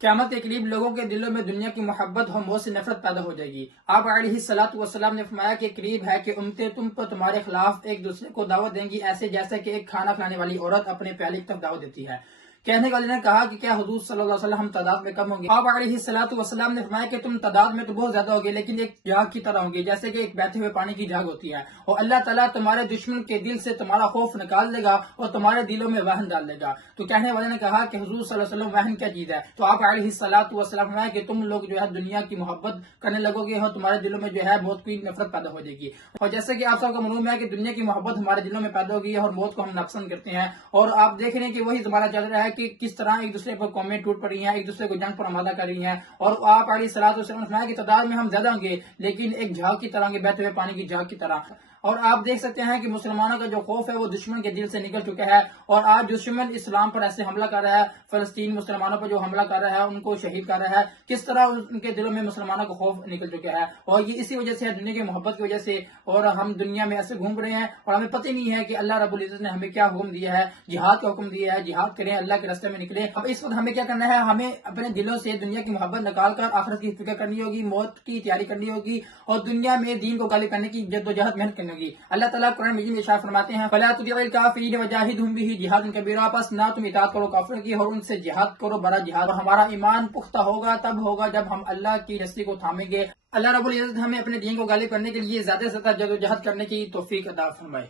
قیامت کے قریب لوگوں کے دلوں میں دنیا کی محبت اور موت سے نفرت پیدا ہو جائے گی۔ آپ علیہ الصلوۃ والسلام نے فرمایا کہ قریب ہے کہ امتیں تم پر تمہارے خلاف ایک دوسرے کو دعوت دیں گی، ایسے جیسے کہ ایک کھانا کھلانے والی عورت اپنے پیالے کی طرف دعوت دیتی ہے۔ کہنے والے نے کہا کہ کیا حضور صلی اللہ علیہ وسلم ہم تعداد میں کم ہوں گے؟ آپ علیہ الصلوۃ والسلام نے فرمایا کہ تم تعداد میں تو بہت زیادہ ہوگے، لیکن ایک جھاگ کی طرح ہوں گے، جیسے کہ ایک بہتے ہوئے پانی کی جھاگ ہوتی ہے، اور اللہ تعالیٰ تمہارے دشمن کے دل سے تمہارا خوف نکال دے گا اور تمہارے دلوں میں وہن ڈال دے گا۔ تو کہنے والے نے کہا کہ حضور صلی اللہ علیہ وسلم وہن کیا چیز ہے؟ تو آپ علیہ الصلوۃ والسلام فرمایا کہ تم لوگ جو ہے دنیا کی محبت کرنے لگو گے اور تمہارے دلوں میں جو ہے موت کی نفرت پیدا ہو جائے گی۔ اور جیسے کہ آپ سب کا معلوم ہے کہ دنیا کی محبت ہمارے دلوں میں پیدا ہوگی اور موت کو ہم ناپسند کرتے ہیں، اور آپ دیکھ رہے ہیں کہ وہی زمانہ چل رہا ہے کہ کس طرح ایک دوسرے پر قومیں ٹوٹ پڑی ہیں، ایک دوسرے کو جنگ پر آمادہ کر رہی ہیں، اور آپ علیہ الصلوۃ والسلام نے فرمایا کہ تعداد میں ہم زیادہ ہوں گے لیکن ایک جھاگ کی طرح ہوں گے، بہتے ہوئے پانی کی جھاگ کی طرح۔ اور آپ دیکھ سکتے ہیں کہ مسلمانوں کا جو خوف ہے وہ دشمن کے دل سے نکل چکا ہے، اور آج دشمن اسلام پر ایسے حملہ کر رہا ہے، فلسطین مسلمانوں پر جو حملہ کر رہا ہے ان کو شہید کر رہا ہے، کس طرح ان کے دلوں میں مسلمانوں کا خوف نکل چکا ہے، اور یہ اسی وجہ سے ہے، دنیا کی محبت کی وجہ سے، اور ہم دنیا میں ایسے گھوم رہے ہیں اور ہمیں پتہ نہیں ہے کہ اللہ رب العزت نے ہمیں کیا حکم دیا ہے، جہاد کا حکم دیا ہے، جہاد کریں، اللہ کے راستے میں نکلیں۔ اب اس وقت ہمیں کیا کرنا ہے؟ ہمیں اپنے دلوں سے دنیا کی محبت نکال کر آخرت کی فکر کرنی ہوگی، موت کی تیاری کرنی ہوگی، اور دنیا میں دین کو غالب کرنے کی جدوجہد محنت کرنی ہوگی۔ اللہ تعالیٰ قرآن مجید میں ارشاد فرماتے ہیں فَلَا تُطِعِ الْكَافِرِينَ وَجَاهِدْهُمْ بِهِ جِهَادًا كَبِيرًا، پس نہ تم اطاعت کرو کافروں کی اور ان سے جہاد کرو بڑا جہاد، اور ہمارا ایمان پختہ ہوگا تب ہوگا جب ہم اللہ کی رسی کو تھامیں گے۔ اللہ رب العزت ہمیں اپنے دین کو غالب کرنے کے لیے زیادہ سے زیادہ جدوجہد کرنے کی توفیق عطا فرمائے۔